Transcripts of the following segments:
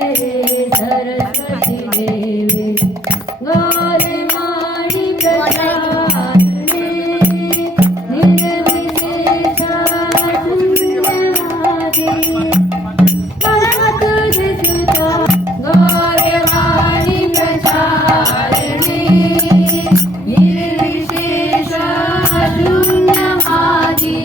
सरस्वती देवी गौरवाणी प्रचारिणे निर्विशेषा शून्यवादी तुझसुता गौरवाणी प्रचारिणे निर्विशेषा शून्यवादी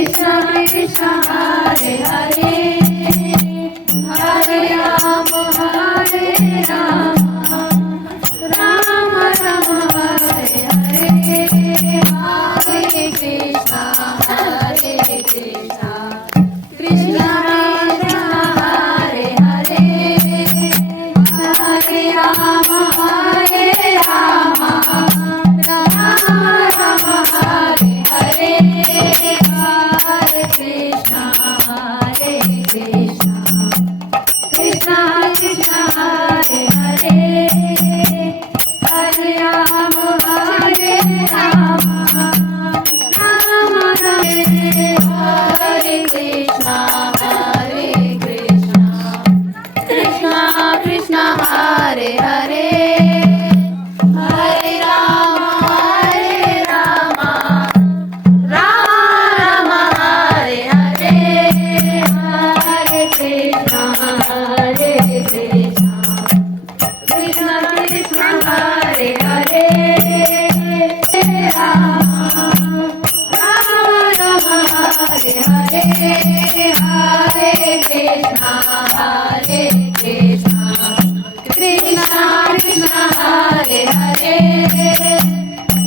Krishna Krishna Hare Hare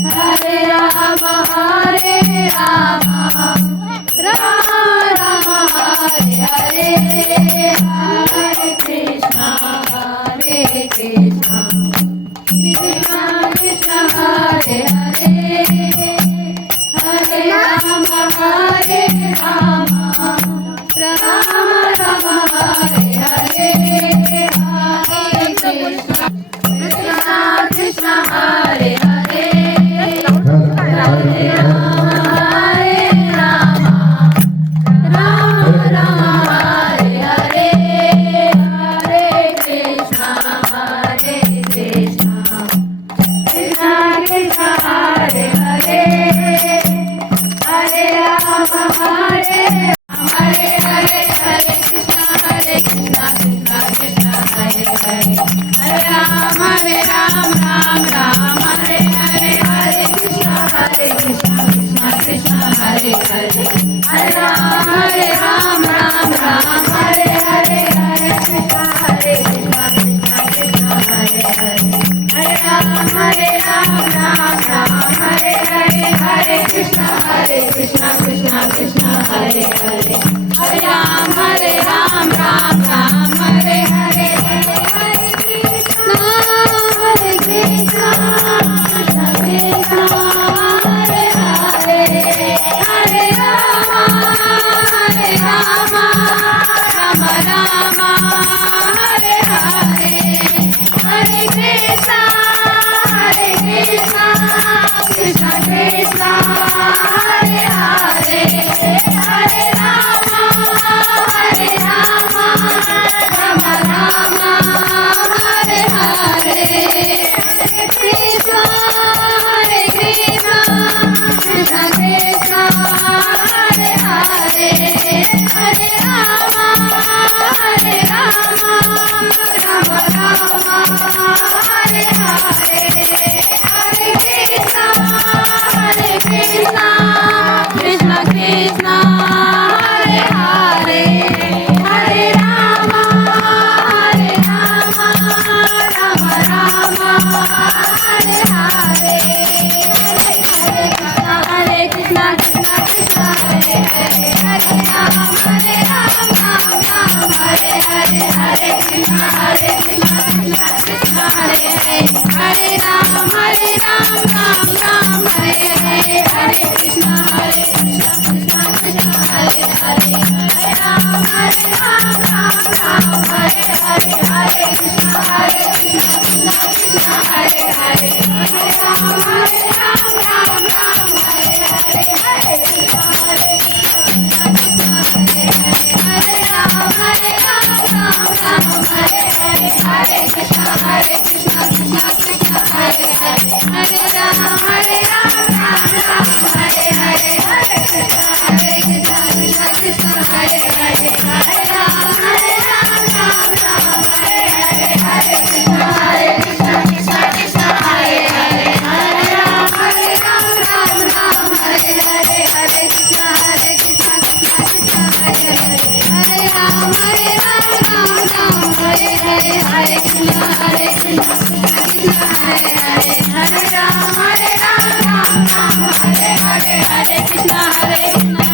Hare Rama Hare Krishna, Hare Krishna, Krishna Hare Hare, Hare Ram, Ram Ram, Hare Hare, Hare Krishna, Hare Krishna,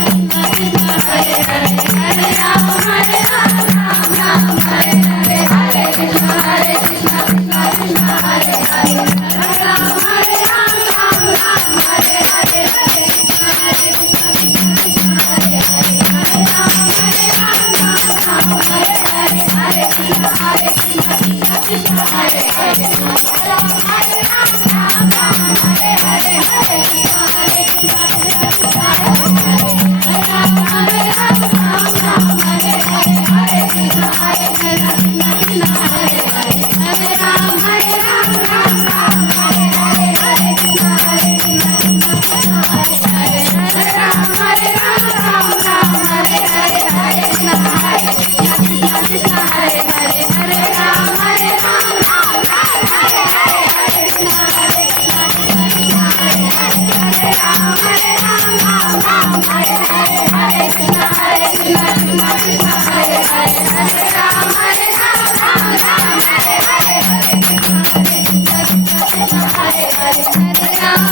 Krishna Hare Hare, Hare Ram, Ram Ram, Hare Hare, Hare Krishna, Hare Krishna, Krishna Krishna Hare Hare, Hare Ram, Ram Ram, Hare Hare, Hare Krishna, Hare Krishna, Krishna Hare Hare, Hare Ram, Ram Ram, Hare Hare, Hare Krishna, Hare Krishna, Krishna Hare Hare, Hare Ram, Ram Ram, Hare Hare, Hare Krishna, Hare Krishna, Krishna Hare Hare, Hare Ram, Ram Ram, Hare Hare, Hare Krishna, Hare Krishna, Krishna Hare Hare, Hare Ram, Ram Ram, Hare Hare, Hare Krishna, Hare Krishna, Krishna Hare Hare, Hare Ram, Ram Ram, Hare Hare, Hare Krishna, Hare Krishna, Krishna Hare Hare, Hare Ram, Ram Ram, Hare Hare, Hare Krishna, Hare Krishna, Krishna Hare Hare, Hare Ram, Ram Ram, Hare Hare, Hare Krishna, Hare Krishna, Krishna Hare Hare,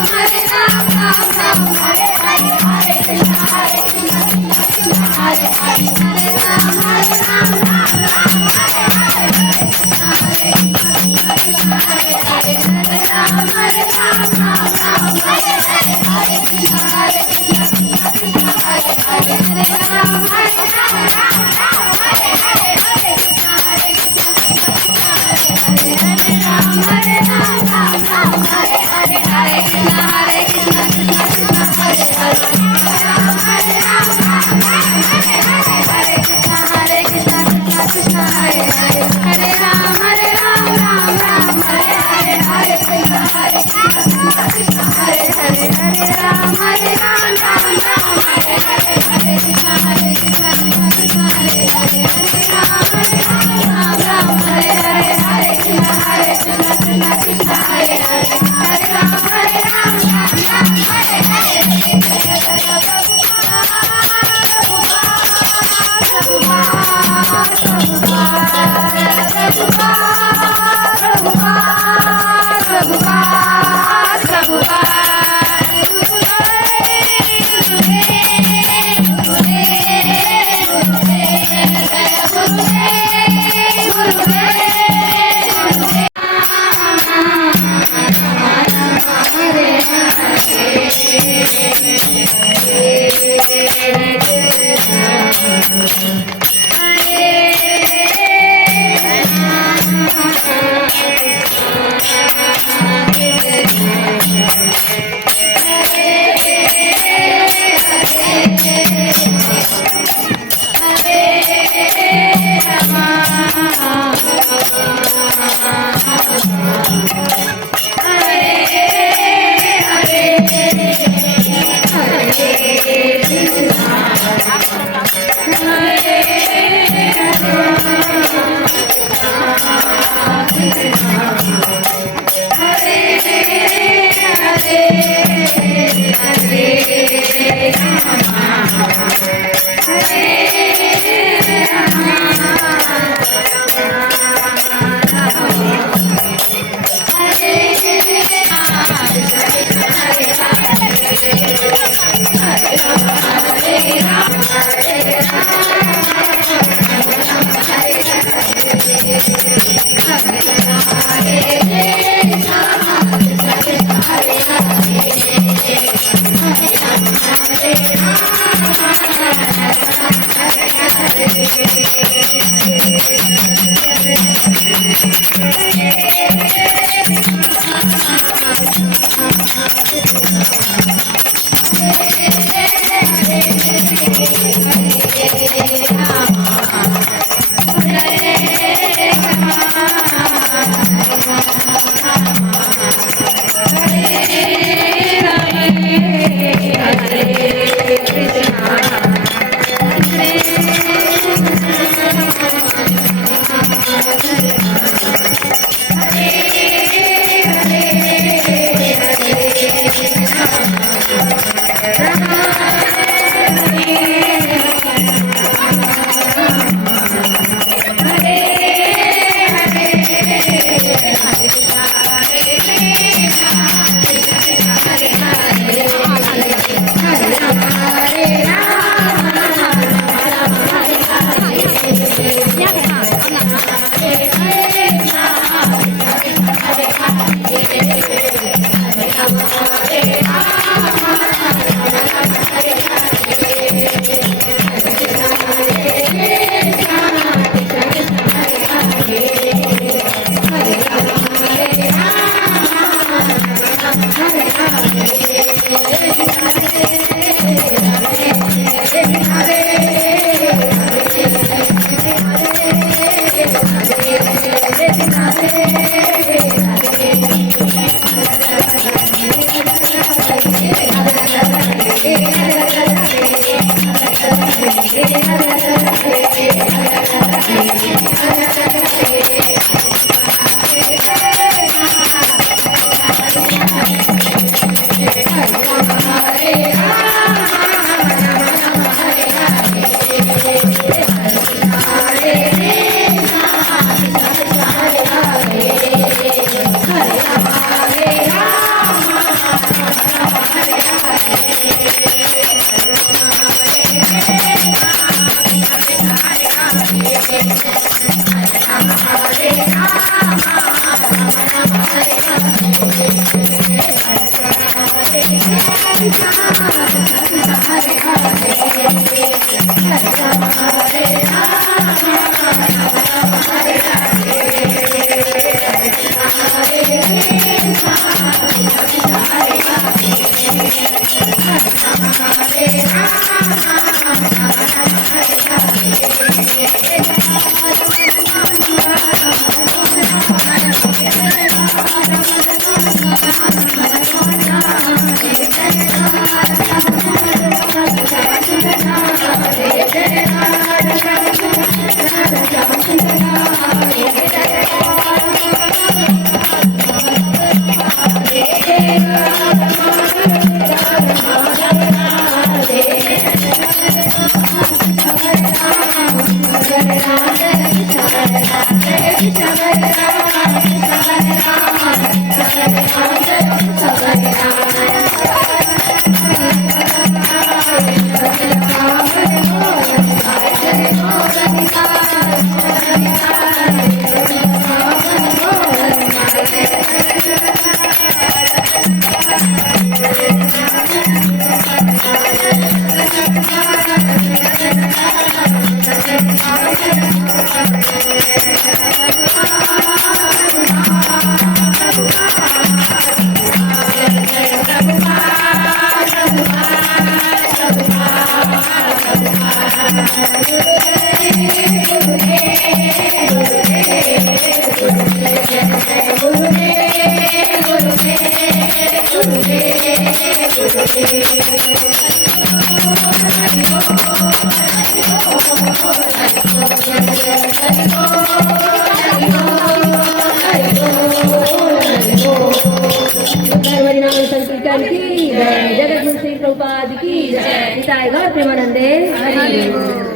Hare Ram, Ram Ram, Hare Hare, Hare Krishna, Hare Krishna, Krishna Hare Hare, Hare Ram, Ram Hare Hare, Hare Krishna, Hare Krishna, Krishna Hare Hare, Hare Ram, Ram Hare Hare, Hare Krishna, Hare Krishna, Krishna Hare Hare, Hare Ram, Ram Hare Hare, Hare Krishna, Hare Krishna, Krishna Hare Hare, Hare Ram, Hare Hare, Hare Krishna, Hare Krishna, Krishna Hare Hare, Hare Ram, Ram Hare Hare, Hare Krishna, Hare Krishna, Krishna Hare Hare, Hare Ram, Ram Hare Hare, Hare Krishna, जय जगत गुरु श्री प्रभुपाद की जय निताय गौर प्रेमानंदे हरि बोल।